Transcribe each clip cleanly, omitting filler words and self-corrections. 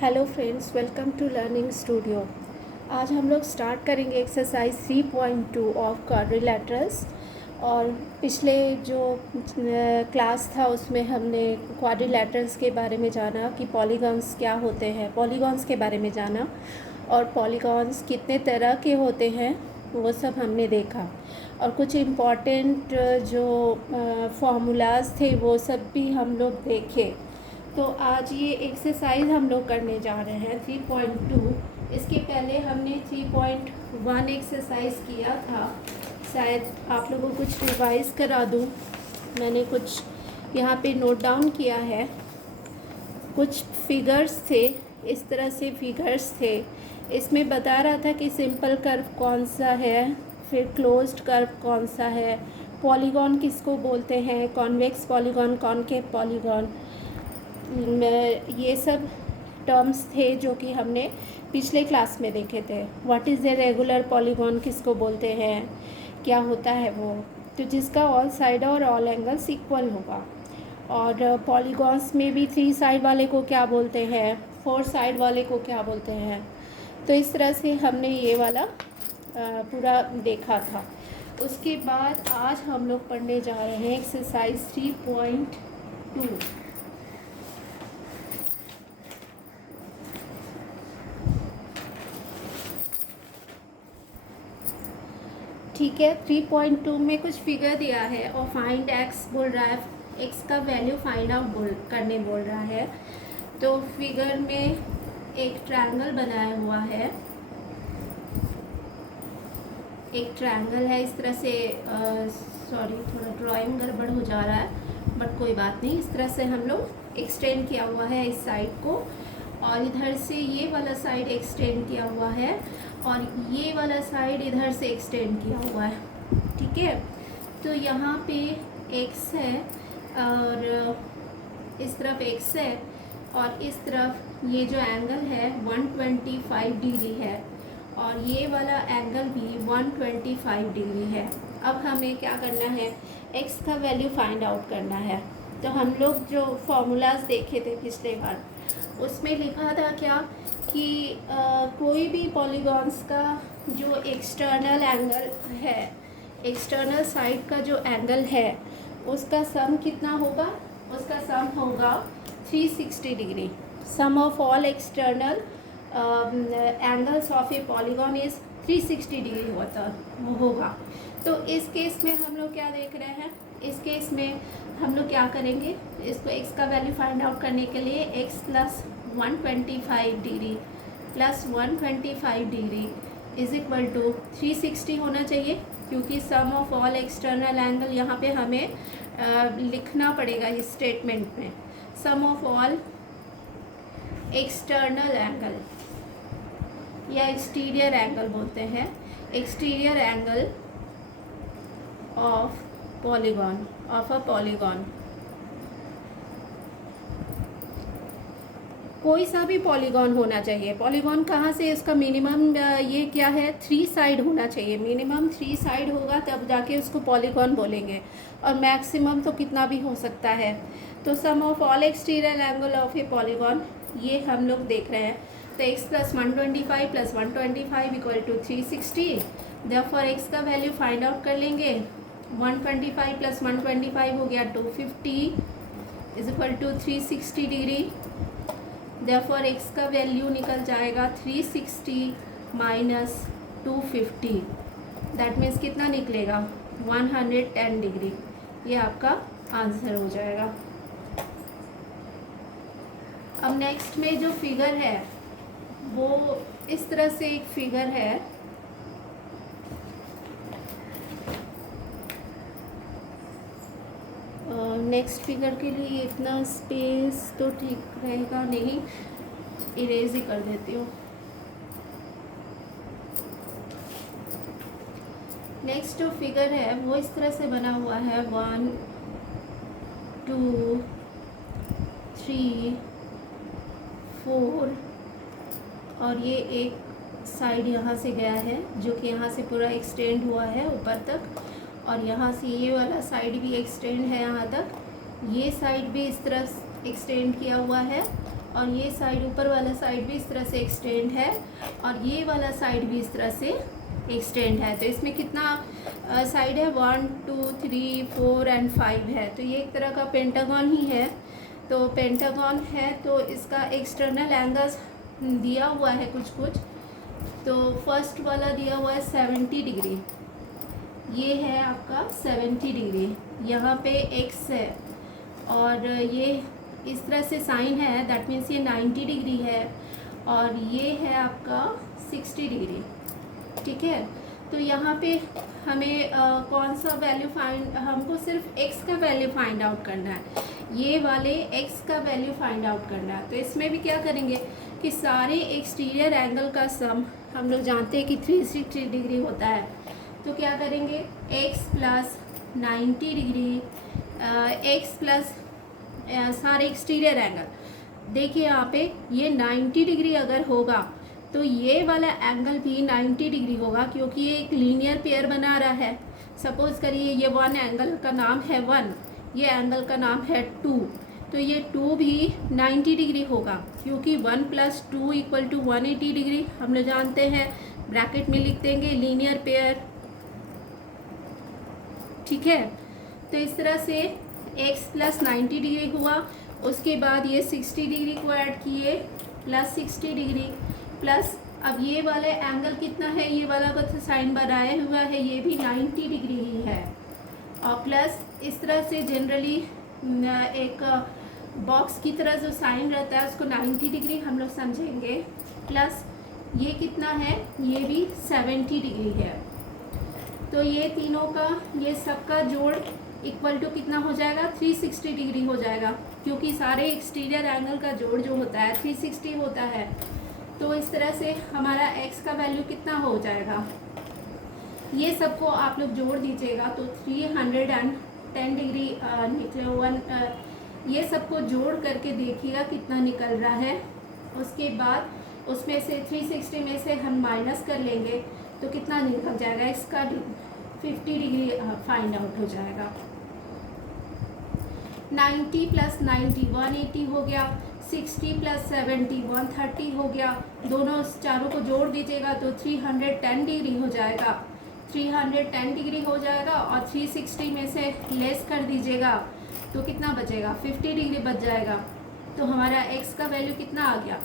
Hello friends, welcome to learning studio. आज हम लोग स्टार्ट करेंगे एक्सरसाइज 3.2 ऑफ क्वाड्रिलैटरल्स। और पिछले जो क्लास था उसमें हमने क्वाड्रिलैटरल्स के बारे में जाना कि पॉलीगॉन्स क्या होते हैं, पॉलीगॉन्स के बारे में जाना और पॉलीगॉन्स कितने तरह के होते हैं वो सब हमने देखा। और कुछ इम्पॉर्टेंट जो फार्मूलाज थे वो सब भी हम लोग देखे। तो आज ये एक्सरसाइज हम लोग करने जा रहे हैं 3.2। इसके पहले हमने 3.1 एक्सरसाइज किया था। शायद आप लोगों को कुछ रिवाइज करा दूँ। मैंने कुछ यहाँ पे नोट डाउन किया है। कुछ फिगर्स थे, इस तरह से फिगर्स थे। इसमें बता रहा था कि सिंपल कर्व कौन सा है, फिर क्लोज्ड कर्व कौन सा है, पॉलीगॉन किसको बोलते हैं, कॉन्वेक्स पॉलीगॉन, कॉनकेव पॉलीगॉन, ये सब टर्म्स थे जो कि हमने पिछले क्लास में देखे थे। What is a regular polygon किसको बोलते हैं, क्या होता है वो, तो जिसका ऑल साइड और ऑल एंगल्स इक्वल होगा। और पॉलीगॉन्स में भी 3 साइड वाले को क्या बोलते हैं, 4 साइड वाले को क्या बोलते हैं। तो इस तरह से हमने ये वाला पूरा देखा था। उसके बाद आज हम लोग पढ़ने जा रहे हैं एक्सरसाइज 3.2। ठीक है, 3.2 में कुछ फिगर दिया है और फाइंड एक्स बोल रहा है, एक्स का वैल्यू फाइंड आउट करने बोल रहा है। तो फिगर में एक ट्रायंगल बनाया हुआ है, एक ट्रायंगल है इस तरह से। सॉरी, थोड़ा ड्राइंग गड़बड़ हो जा रहा है बट कोई बात नहीं। इस तरह से हम लोग एक्सटेंड किया हुआ है इस साइड को, और इधर से ये वाला साइड एक्सटेंड किया हुआ है और ये वाला साइड इधर से एक्सटेंड किया हुआ है। ठीक है, तो यहाँ पे x है और इस तरफ x है और इस तरफ ये जो एंगल है 125 डिग्री है और ये वाला एंगल भी 125 डिग्री है। अब हमें क्या करना है, x का वैल्यू फाइंड आउट करना है। तो हम लोग जो फॉर्मूलाज देखे थे पिछले बार उसमें लिखा था क्या कि कोई भी पॉलीगॉन्स का जो एक्सटर्नल एंगल है, एक्सटर्नल साइड का जो एंगल है उसका सम कितना होगा, उसका सम होगा 360 degree. Sum of all external angles of a polygon is 360 degree होगा। तो इस केस में हम लोग क्या देख रहे हैं, इस केस में हम लोग क्या करेंगे, इसको x का वैल्यू फाइंड आउट करने के लिए x plus 125 degree plus 125 degree is equal to 360 होना चाहिए, क्योंकि sum of all external angle यहाँ पे हमें लिखना पड़ेगा इस स्टेटमेंट में। Sum of all external angle या एक्सटीरियर एंगल बोलते हैं, exterior angle of polygon, of a polygon. कोई सा भी पॉलीगॉन होना चाहिए। पॉलीगॉन कहाँ से, इसका मिनिमम ये क्या है, 3 साइड होना चाहिए। मिनिमम 3 साइड होगा तब जाके उसको पॉलीगॉन बोलेंगे, और मैक्सिमम तो कितना भी हो सकता है। तो sum of all exterior angle of a polygon ये हम लोग देख रहे हैं। तो x plus 125 plus 125 equal to 360। Therefore x का वैल्यू फाइंड आउट कर लेंगे। 125 प्लस 125 हो गया 250 is equal to 360 degree. Therefore x का वैल्यू निकल जाएगा 360 माइनस 250, दैट मीन्स कितना निकलेगा 110 डिग्री। ये आपका आंसर हो जाएगा। अब नेक्स्ट में जो फिगर है वो इस तरह से एक फिगर है। नेक्स्ट फिगर के लिए इतना स्पेस तो ठीक रहेगा नहीं, इरेज ही कर देती हूँ। नेक्स्ट जो फिगर है वो इस तरह से बना हुआ है 1 2 3 4 और ये एक साइड यहाँ से गया है जो कि यहाँ से पूरा एक्सटेंड हुआ है ऊपर तक, और यहाँ से ये वाला साइड भी एक्सटेंड है यहाँ तक। ये साइड भी इस तरह एक्सटेंड किया हुआ है और ये साइड ऊपर वाला साइड भी इस तरह से एक्सटेंड है और ये वाला साइड भी इस तरह से एक्सटेंड है। तो इसमें कितना साइड है, 1 2 3 4 एंड 5 है। तो ये एक तरह का पेंटागन ही है। तो पेंटागन है तो इसका एक्सटर्नल एंगल्स दिया हुआ है कुछ कुछ। तो फर्स्ट वाला दिया हुआ है 70 डिग्री, ये है आपका 70 डिग्री, यहाँ पे एक्स है और ये इस तरह से साइन है, दैट मीन्स ये 90 डिग्री है और ये है आपका 60 डिग्री। ठीक है, तो यहाँ पे हमें कौन सा वैल्यू फाइंड, हमको सिर्फ x का वैल्यू फाइंड आउट करना है, ये वाले x का वैल्यू फाइंड आउट करना है। तो इसमें भी क्या करेंगे कि सारे एक्सटीरियर एंगल का सम हम लोग जानते हैं कि 360 डिग्री होता है। तो क्या करेंगे, x plus 90 degree, x plus सारे एक्सटीरियर एंगल। देखिए यहाँ पे ये 90 डिग्री अगर होगा तो ये वाला एंगल भी 90 डिग्री होगा, क्योंकि ये एक लीनियर पेयर बना रहा है। सपोज करिए ये वन एंगल का नाम है 1, ये एंगल का नाम है 2, तो ये 2 भी 90 डिग्री होगा, क्योंकि 1 + 2 = 180 डिग्री हम लोग जानते हैं। ब्रैकेट में लिख देंगे लीनियर पेयर। ठीक है, तो इस तरह से x प्लस 90 डिग्री हुआ। उसके बाद ये 60 डिग्री को ऐड किए, प्लस 60 डिग्री प्लस, अब ये वाला एंगल कितना है, ये वाला का साइन बनाया हुआ है, ये भी 90 डिग्री ही है। और प्लस इस तरह से जनरली एक बॉक्स की तरह जो साइन रहता है उसको 90 डिग्री हम लोग समझेंगे। प्लस ये कितना है, ये भी 70 डिग्री है। तो ये तीनों का, ये सबका जोड़ इक्वल टू कितना हो जाएगा, 360 डिग्री हो जाएगा, क्योंकि सारे एक्सटीरियर एंगल का जोड़ जो होता है 360 होता है। तो इस तरह से हमारा x का वैल्यू कितना हो जाएगा, ये सबको आप लोग जोड़ दीजिएगा तो 310 डिग्री निकले। ये सबको जोड़ करके देखिएगा कितना निकल रहा है। उसके बाद उसमें से 360 में से हम माइनस कर लेंगे तो कितना निकल जाएगा, इसका 50 डिग्री फाइंड आउट हो जाएगा। 90 + 90 180 हो गया, 60 + 70 130 हो गया। दोनों चारों को जोड़ दीजिएगा तो 310 डिग्री हो जाएगा, 310 डिग्री हो जाएगा। और 360 में से लेस कर दीजिएगा तो कितना बचेगा, 50 डिग्री बच जाएगा। तो हमारा x का वैल्यू कितना आ गया,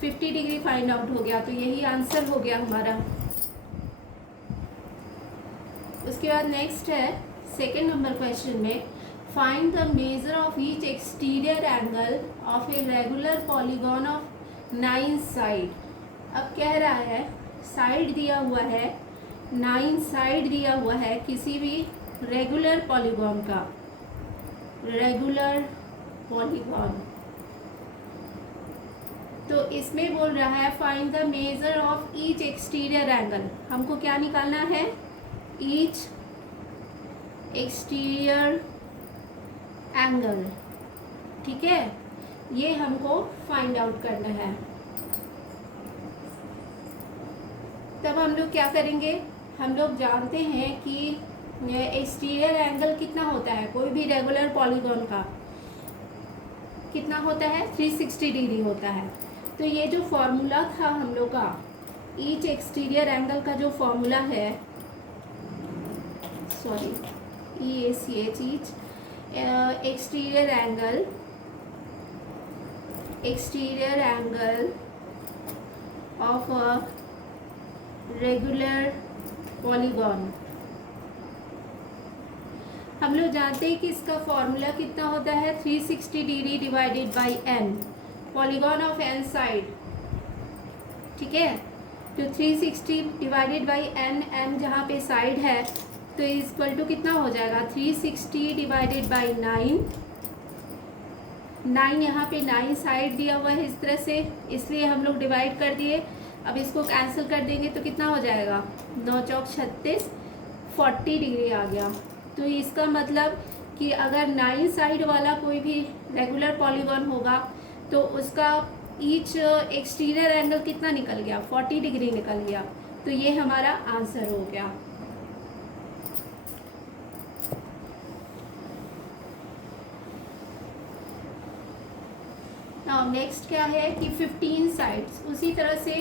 50 डिग्री फाइंड आउट हो गया। तो यही आंसर हो गया हमारा। उसके बाद नेक्स्ट है सेकेंड नंबर क्वेश्चन में, find the major of each exterior angle of a regular polygon of 9 side. अब कह रहा है साइड दिया हुआ है, 9 साइड दिया हुआ है किसी भी रेगुलर पॉलीगॉन का, रेगुलर पॉलीगॉन। तो इसमें बोल रहा है find the major of each exterior angle. हमको क्या निकालना है, ईच एक्सटीरियर एंगल। ठीक है, ये हमको फाइंड आउट करना है। तब हम लोग क्या करेंगे, हम लोग जानते हैं कि एक्सटीरियर एंगल कितना होता है, कोई भी रेगुलर पॉलीगॉन का कितना होता है, 360 डिग्री होता है। तो ये जो फॉर्मूला था हम लोग का, ईच एक्सटीरियर एंगल का जो फॉर्मूला है, sorry EACH, each exterior angle of a regular polygon. हम लोग जानते हैं कि इसका फॉर्मूला कितना होता है, 360 degree divided by n, polygon of n side. ठीक है, तो 360 डिवाइडेड बाई n जहाँ पे साइड है तो इक्वल टू कितना हो जाएगा, 360 डिवाइडेड बाई 9 यहाँ पे 9 साइड दिया हुआ है इस तरह से, इसलिए हम लोग डिवाइड कर दिए। अब इसको कैंसिल कर देंगे तो कितना हो जाएगा, 9 चौक 36, 40 डिग्री आ गया। तो इसका मतलब कि अगर 9 साइड वाला कोई भी रेगुलर पॉलीगॉन होगा तो उसका ईच एक्सटीरियर एंगल कितना निकल गया, 40 डिग्री निकल गया। तो ये हमारा आंसर हो गया। Now अब नेक्स्ट क्या है कि 15 साइड्स, उसी तरह से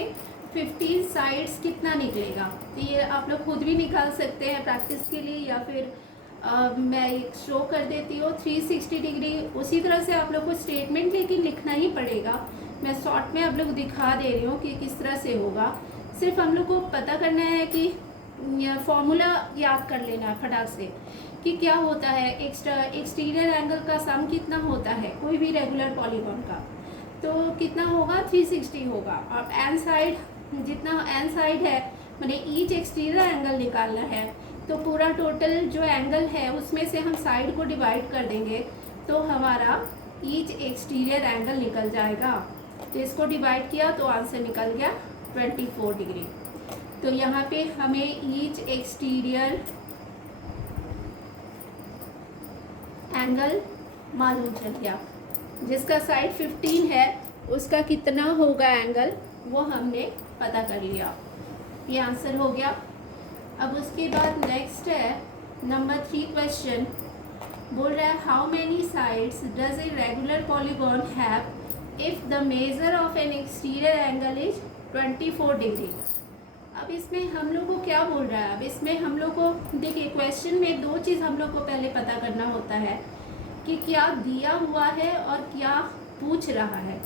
15 साइड्स कितना निकलेगा, तो ये आप लोग खुद भी निकाल सकते हैं प्रैक्टिस के लिए, या फिर मैं एक शो कर देती हूँ 360 डिग्री। उसी तरह से आप लोग को स्टेटमेंट लेकिन लिखना ही पड़ेगा। मैं शॉर्ट में आप लोग दिखा दे रही हूँ कि किस तरह से होगा। सिर्फ हम लोग को पता करना है कि फॉर्मूला याद कर लेना है फटाक से कि क्या होता है। एक्सटीरियर एंगल का सम कितना होता है कोई भी रेगुलर पॉलीगॉन का, तो कितना होगा 360 होगा। और एन साइड, जितना एन साइड है मैंने ईच एक्सटीरियर एंगल निकालना है, तो पूरा टोटल जो एंगल है उसमें से हम साइड को डिवाइड कर देंगे तो हमारा ईच एक्सटीरियर एंगल निकल जाएगा। तो इसको डिवाइड किया तो आंसर निकल गया 24 डिग्री। तो यहाँ पे हमें ईच एक्सटीरियर एंगल मालूम चल गया। जिसका साइड 15 है उसका कितना होगा एंगल वो हमने पता कर लिया। ये आंसर हो गया। अब उसके बाद नेक्स्ट है नंबर 3 क्वेश्चन। बोल रहा है how many sides does a regular polygon have if the measure of N exterior angle is 24 degree. अब इसमें हम लोग को क्या बोल रहा है, अब इसमें हम लोग को देखिए क्वेश्चन में दो चीज़ हम लोग को पहले पता करना होता है कि क्या दिया हुआ है और क्या पूछ रहा है।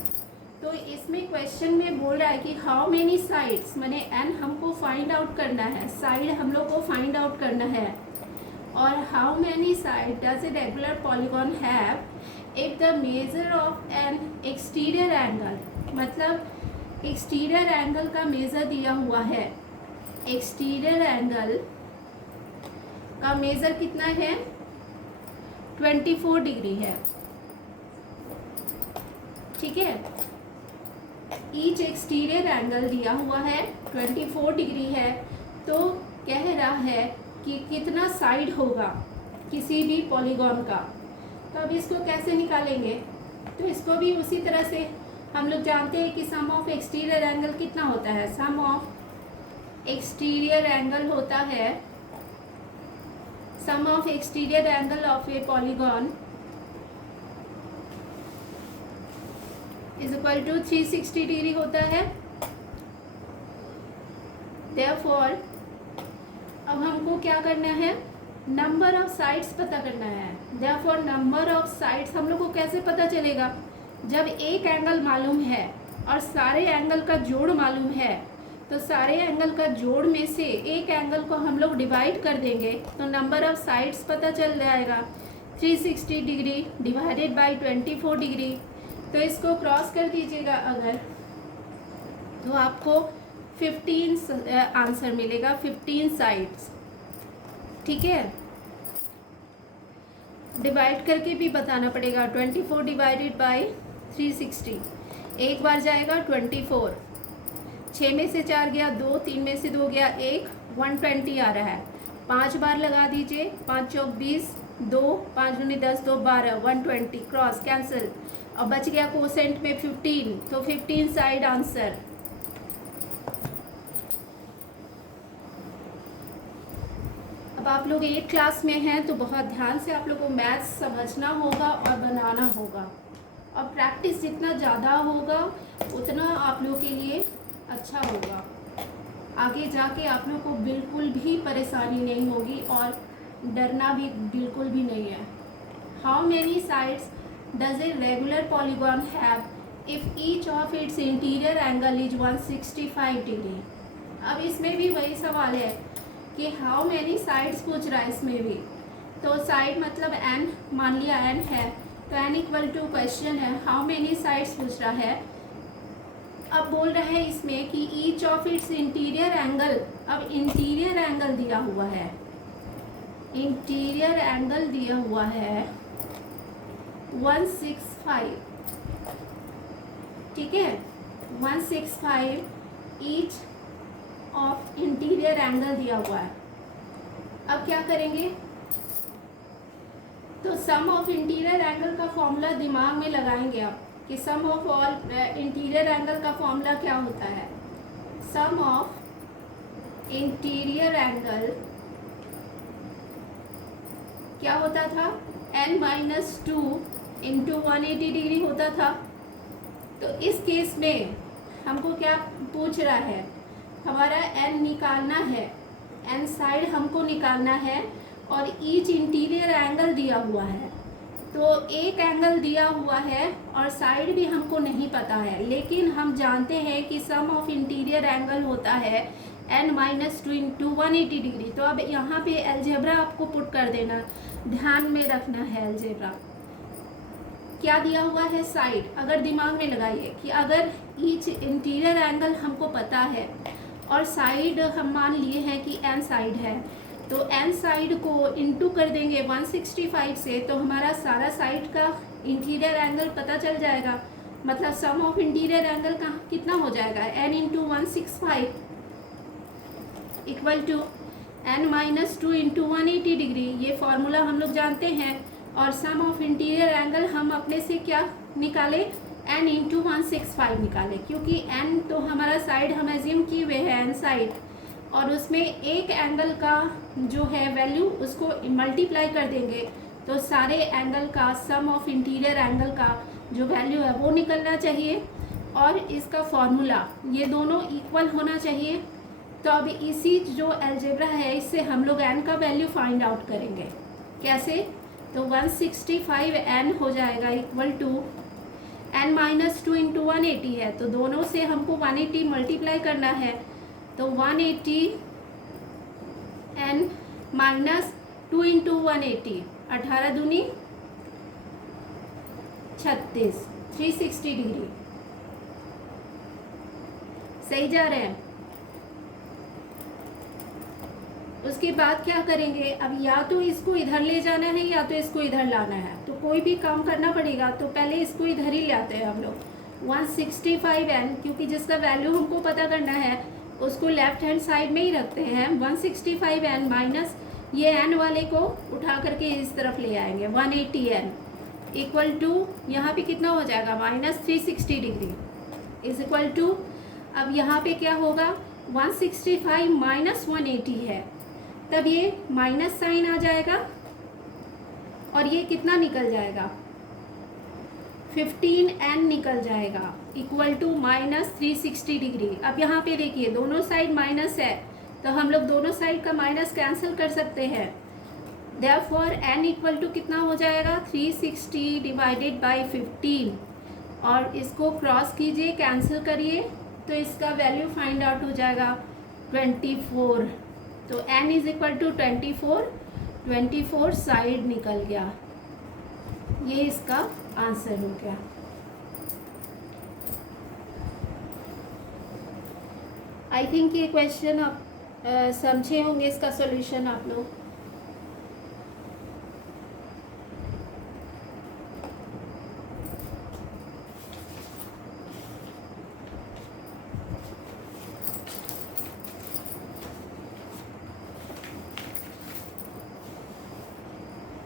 तो इसमें क्वेश्चन में बोल रहा है कि हाउ मेनी साइड्स, माने एन हमको फाइंड आउट करना है, साइड हम लोग को फाइंड आउट करना है, और how many side does a regular polygon have if the measure of N exterior angle, मतलब एक्सटीरियर एंगल का मेजर दिया हुआ है। एक्सटीरियर एंगल का मेजर कितना है 24 डिग्री है, ठीक है। ईच एक्सटीरियर एंगल दिया हुआ है 24 डिग्री है, तो कह रहा है कि कितना साइड होगा किसी भी पॉलीगॉन का। तो अब इसको कैसे निकालेंगे, तो इसको भी उसी तरह से हम लोग जानते हैं कि सम ऑफ एक्सटीरियर एंगल कितना होता है। सम ऑफ एक्सटीरियर एंगल होता है, sum of exterior angle of a polygon is equal to 360 degree होता है। देयरफॉर अब हमको क्या करना है, नंबर ऑफ साइड्स पता करना है। देयरफॉर नंबर ऑफ साइड्स हम लोग को कैसे पता चलेगा, जब एक एंगल मालूम है और सारे एंगल का जोड़ मालूम है, तो सारे एंगल का जोड़ में से एक एंगल को हम लोग डिवाइड कर देंगे तो नंबर ऑफ साइड्स पता चल जाएगा। 360 डिग्री डिवाइडेड बाय 24 डिग्री, तो इसको क्रॉस कर दीजिएगा अगर, तो आपको 15 आंसर मिलेगा, 15 साइड्स, ठीक है। डिवाइड करके भी बताना पड़ेगा। 24 डिवाइडेड बाय 360, एक बार जाएगा 24, 6 में से 4 गया 2, 3 में से 2 गया 1, 120 आ रहा है। 5 बार लगा दीजिए, 5 चौक 20, 2 5 दूनी 10, 2 12, 120 क्रॉस कैंसिल, और बच गया कोसेंट में 15, तो 15 साइड आंसर। अब आप लोग 8 क्लास में हैं तो बहुत ध्यान से आप लोग को मैथ्स समझना होगा और बनाना होगा, और प्रैक्टिस जितना ज़्यादा होगा उतना आप लोग के लिए अच्छा होगा। आगे जाके आप लोग को बिल्कुल भी परेशानी नहीं होगी और डरना भी बिल्कुल भी नहीं है। How many sides does a regular polygon have if each of its interior angle is 165 degree. अब इसमें भी वही सवाल है कि हाउ मेनी साइड्स पूछ रहा है इसमें भी, तो साइड मतलब एन, मान लिया एन है तो एन इक्वल टू क्वेश्चन है हाउ मेनी साइड्स पूछ रहा है। अब बोल रहा है इसमें कि each of its interior angle, अब इंटीरियर एंगल दिया हुआ है, इंटीरियर एंगल दिया हुआ है 165, ठीक है। 165 ईच ऑफ इंटीरियर एंगल दिया हुआ है। अब क्या करेंगे, तो सम ऑफ इंटीरियर एंगल का फॉर्मूला दिमाग में लगाएंगे आप कि sum of all interior angle का फॉर्मूला क्या होता है। सम ऑफ इंटीरियर एंगल क्या होता था, n-2 इंटू 180 डिग्री होता था, तो इस केस में हमको क्या पूछ रहा है, हमारा एन निकालना है, एन साइड हमको निकालना है और ईच इंटीरियर एंगल दिया हुआ है। तो एक एंगल दिया हुआ है और साइड भी हमको नहीं पता है, लेकिन हम जानते हैं कि सम ऑफ इंटीरियर एंगल होता है n-2 इंटू 180 डिग्री। तो अब यहाँ पे अलजेब्रा आपको पुट कर देना, ध्यान में रखना है अलजेब्रा क्या दिया हुआ है साइड। अगर दिमाग में लगाइए कि अगर ईच इंटीरियर एंगल हमको पता है और साइड हम मान लिए हैं कि n साइड है, तो n साइड को इंटू कर देंगे 165 से, तो हमारा सारा साइड का इंटीरियर एंगल पता चल जाएगा। मतलब सम ऑफ इंटीरियर एंगल का कितना हो जाएगा, n into 165 equal to n-2 into 180 degree. ये फॉर्मूला हम लोग जानते हैं। और सम ऑफ इंटीरियर एंगल हम अपने से क्या निकाले, n इंटू 165 निकाले, क्योंकि n तो हमारा साइड हम एज्यूम किए हुए है n साइड, और उसमें एक एंगल का जो है वैल्यू उसको मल्टीप्लाई कर देंगे तो सारे एंगल का सम ऑफ इंटीरियर एंगल का जो वैल्यू है वो निकलना चाहिए। और इसका फॉर्मूला ये दोनों इक्वल होना चाहिए। तो अब इसी जो अलजेब्रा है इससे हम लोग n का वैल्यू फाइंड आउट करेंगे। कैसे, तो 165 n हो जाएगा इक्वल टू n-2 इंटू 180 है, तो दोनों से हमको 180 मल्टीप्लाई करना है, तो 180 n-2 इंटू 180, 18 दूनी 36, 360 डिग्री। सही जा रहे हैं। उसके बाद क्या करेंगे, अब या तो इसको इधर ले जाना है या तो इसको इधर लाना है, तो कोई भी काम करना पड़ेगा। तो पहले इसको इधर ही ले आते हैं हम लोग 165 n, क्योंकि जिसका वैल्यू हमको पता करना है उसको लेफ्ट हैंड साइड में ही रखते हैं। 165 n माइनस ये n वाले को उठा करके इस तरफ ले आएंगे 180 n इक्वल टू यहाँ पे कितना हो जाएगा -360 डिग्री इज इक्वल टू, अब यहाँ पे क्या होगा 165 माइनस 180 है, तब ये माइनस साइन आ जाएगा और ये कितना निकल जाएगा 15n निकल जाएगा इक्वल टू -360 डिग्री। अब यहाँ पे देखिए दोनों साइड माइनस है, तो हम लोग दोनों साइड का माइनस कैंसिल कर सकते हैं। देयरफॉर n इक्वल टू कितना हो जाएगा 360 डिवाइडेड बाई 15, और इसको क्रॉस कीजिए, कैंसिल करिए, तो इसका वैल्यू फाइंड आउट हो जाएगा 24। तो n is equal to 24 side निकल गया। ये इसका आंसर हो गया। आई थिंक ये क्वेश्चन आप समझे होंगे, इसका सॉल्यूशन आप लोग।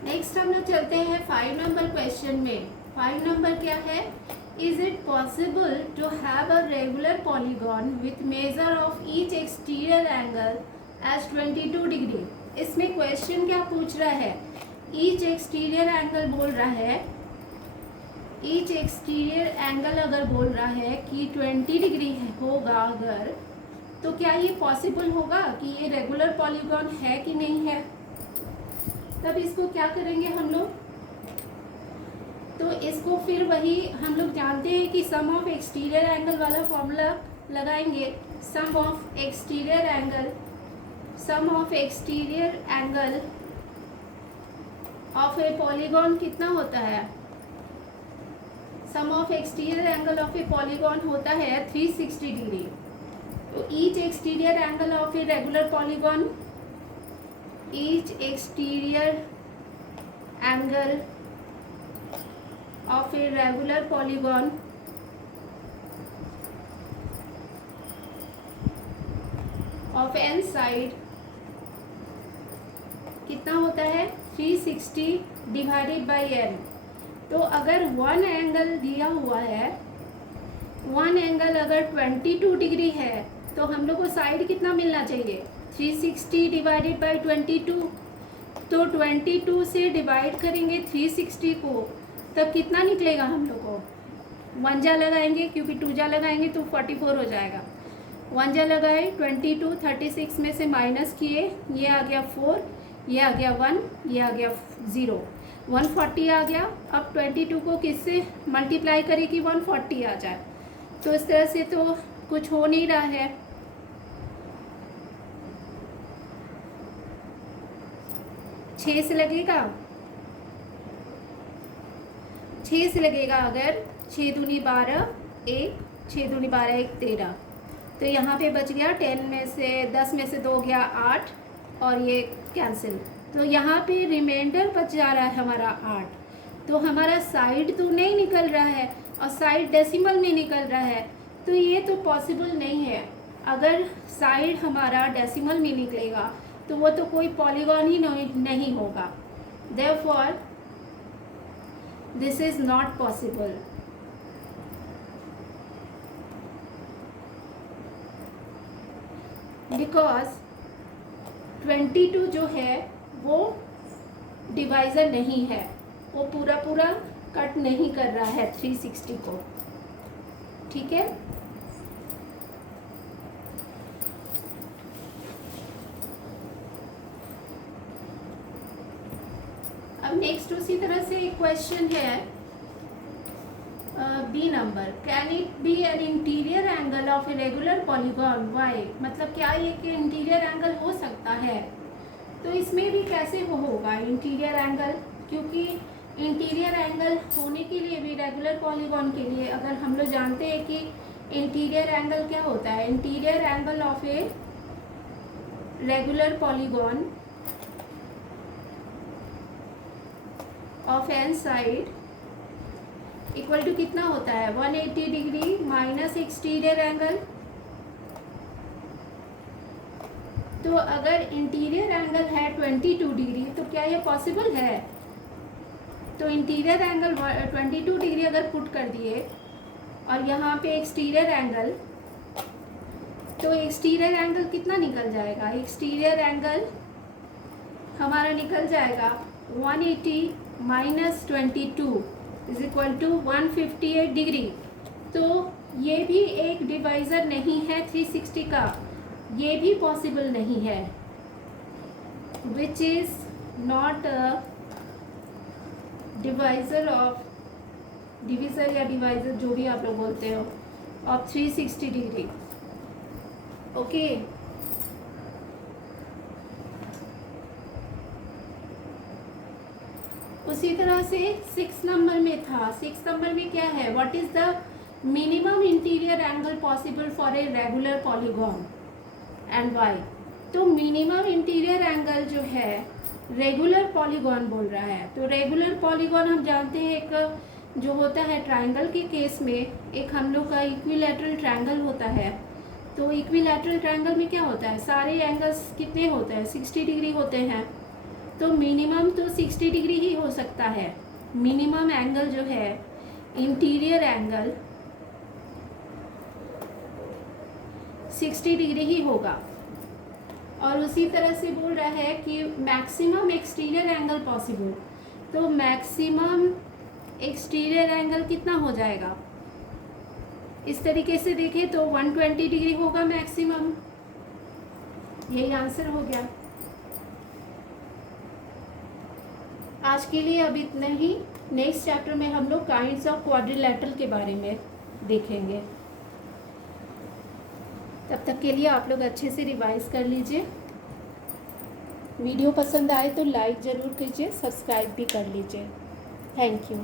नेक्स्ट हम लोग चलते हैं 5 नंबर क्वेश्चन में। 5 नंबर क्या है, is it possible to have a regular polygon with measure of each exterior angle as 22 degree. इसमें क्वेश्चन क्या पूछ रहा है, ईच एक्सटीरियर एंगल बोल रहा है, ईच एक्सटीरियर एंगल अगर बोल रहा है कि 20 डिग्री होगा अगर, तो क्या ये पॉसिबल होगा कि ये रेगुलर पॉलीगॉन है कि नहीं है। तब इसको क्या करेंगे हम लोग, तो इसको फिर वही हम लोग जानते हैं कि सम ऑफ एक्सटीरियर एंगल वाला फॉर्मूला लगाएंगे। Sum of exterior angle of a polygon कितना होता है, sum of exterior angle of a polygon होता है 360 डिग्री। तो each exterior angle of a regular polygon, each exterior angle of a regular polygon of n side कितना होता है 360 divided by n। तो अगर वन एंगल दिया हुआ है, वन एंगल अगर 22 डिग्री है, तो हम लोग को साइड कितना मिलना चाहिए 360 डिवाइडेड बाई 22। तो 22 से डिवाइड करेंगे 360 को, तब कितना निकलेगा हम लोग को 1 जा लगाएंगे क्योंकि 2 जा लगाएंगे तो 44 हो जाएगा। 1 जा लगाए 22, 36 में से माइनस किए, ये आ गया 4, ये आ गया 1, ये आ गया 0, 140 आ गया। अब 22 को किससे मल्टीप्लाई करें कि 140 आ जाए? तो इस तरह से तो कुछ हो नहीं रहा है। 6 से लगेगा, 6 से लगेगा। अगर 6 दूनी 12, 1, 6 दूनी 12, 1, 13, तो यहाँ पे बच गया 10 में से 2 गया 8 और ये कैंसिल। तो यहाँ पे रिमाइंडर बच जा रहा है हमारा 8। तो हमारा साइड तो नहीं निकल रहा है और साइड डेसिमल में निकल रहा है, तो ये तो पॉसिबल नहीं है। अगर साइड हमारा डेसिमल में निकलेगा तो वो तो कोई पॉलीगॉन ही नहीं होगा। Therefore this is not possible. Because 22 जो है वो डिवाइज़र नहीं है, वो पूरा पूरा कट नहीं कर रहा है 360 को। ठीक है, अब नेक्स्ट उसी तरह से एक क्वेश्चन है B number. Can it be an interior angle of a regular polygon why? मतलब क्या ये कि इंटीरियर एंगल हो सकता है? तो इसमें भी कैसे होगा इंटीरियर एंगल, क्योंकि इंटीरियर एंगल होने के लिए भी रेगुलर पॉलीगॉन के लिए अगर हम लोग जानते हैं कि इंटीरियर एंगल क्या होता है, interior angle of a regular polygon of n side equal to कितना होता है 180 डिग्री माइनस एक्सटीरियर एंगल। तो अगर इंटीरियर एंगल है 22 डिग्री तो क्या ये पॉसिबल है? तो इंटीरियर एंगल 22 डिग्री अगर पुट कर दिए और यहाँ पे एक्सटीरियर एंगल, तो एक्सटीरियर एंगल कितना निकल जाएगा? एक्सटीरियर एंगल हमारा निकल जाएगा 180 minus 22 is equal to 158 degree. तो ये भी एक डिवाइज़र नहीं है 360 का, ये भी पॉसिबल नहीं है, which is not a divisor of, divisor या डिवाइज़र जो भी आप लोग बोलते हो, ऑफ 360 डिग्री। ओके, उसी तरह से 6 नंबर में था। 6 नंबर में क्या है? What is the minimum interior angle possible for a regular polygon and why? तो मिनिमम इंटीरियर एंगल जो है रेगुलर पॉलीगॉन बोल रहा है। तो रेगुलर पॉलीगॉन हम जानते हैं एक जो होता है ट्राइंगल के केस में, एक हम लोग का इक्विलैटरल ट्राइंगल होता है। तो इक्विलैटरल ट्राइंगल में क्या होता है, सारे एंगल्स कितने होते हैं 60 डिग्री होते हैं। तो मिनिमम तो 60 डिग्री ही हो सकता है। मिनिमम एंगल जो है इंटीरियर एंगल 60 डिग्री ही होगा। और उसी तरह से बोल रहा है कि मैक्सिमम एक्सटीरियर एंगल पॉसिबल, तो मैक्सिमम एक्सटीरियर एंगल कितना हो जाएगा? इस तरीके से देखें तो 120 डिग्री होगा मैक्सिमम। यही आंसर हो गया। आज के लिए अब इतना ही। नेक्स्ट चैप्टर में हम लोग काइंड्स ऑफ क्वाड्रिलैटरल के बारे में देखेंगे। तब तक के लिए आप लोग अच्छे से रिवाइज कर लीजिए। वीडियो पसंद आए तो लाइक ज़रूर कीजिए, सब्सक्राइब भी कर लीजिए। Thank you.